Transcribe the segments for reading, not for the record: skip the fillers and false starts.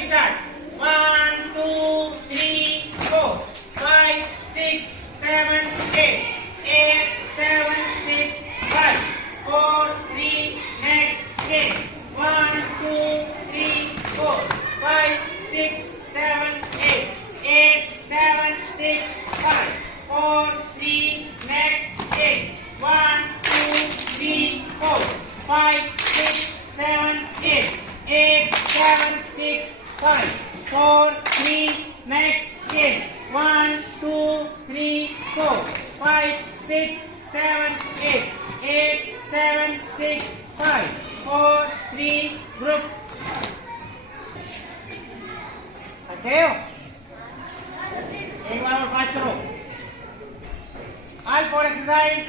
we start. 1, 2, 3, 4, 5, 6, 7, 8. 8, 7, 6, 5, 4, 3, next 10. 1, 2, 3, 4, 5, 6, 7, 8. 8, 7, 6, 5, 4, 3, next 10. 1, 2, 3, 4, 5, 6, 7, 8. 8, 7, 6, 5, 4, 3, next 10. 1, 2, 3, 4, 5, 6, 7, 8. 8, 7, 6, 5, 4, 3, group. Okay? एक बार और पाँच करो. All four exercise.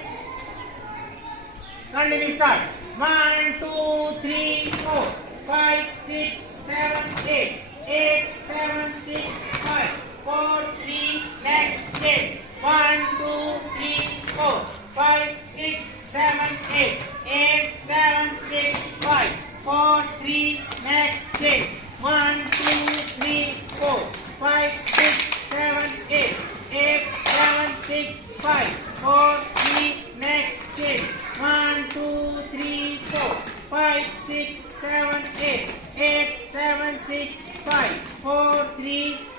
Continue start. 1, 2, 3, 4, 5, 6, 7, 8. 8, 7, 6, 5, 4, 3, next 10. 1, 2, 3, 4, 5, 6, 7, 8. 8, 7, 6, 5, 4, 3, next 10. 1, 2, 3, 4, 5, 6, 7, 8. 8, 7, 6, 5, 4, 3, next 10. 1, 2, 3, 4, 5, 6, 7, 8. 8, 7, 6, 5, 4, 3,